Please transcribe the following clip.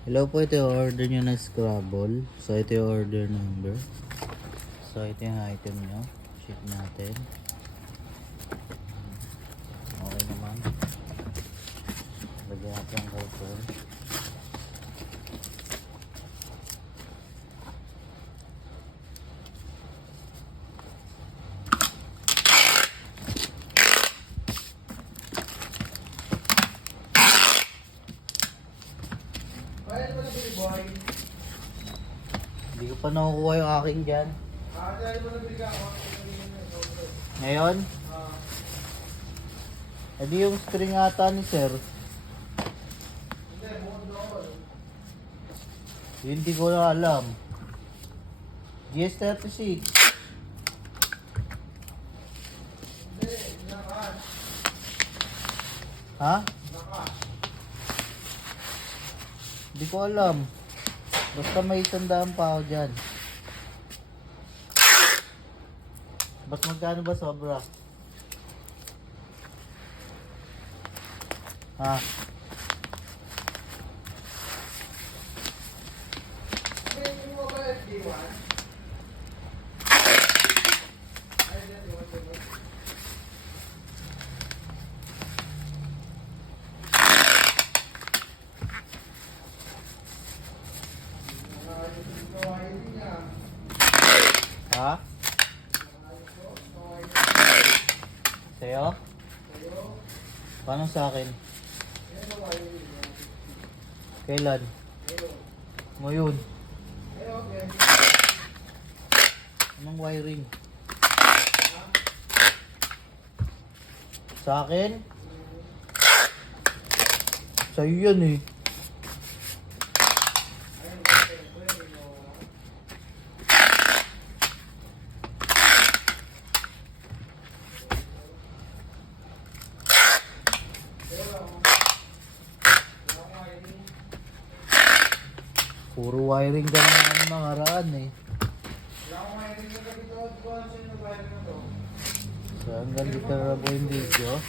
Hello po, ito yung order nyo na Scrabble. So ito yung order number. So ito yung item nyo. Ship natin. Okay naman. Lagyan natin ang carton. Hindi ko pa nakukuha yung akin dyan. Ngayon? Hindi yung string ata ni sir. Hindi ko na alam. GS36. Ha? Hindi ko alam. Basta may 100 pa ako dyan. Ba't magkano ba sobra? Ha? Ha? Sa'yo? Paano sa akin? Kailan? Ngayon. Anong wiring? Sa akin? Sa'yo yan eh. Puro wiring ka na nakaraan eh. So hanggang dito na po yung video.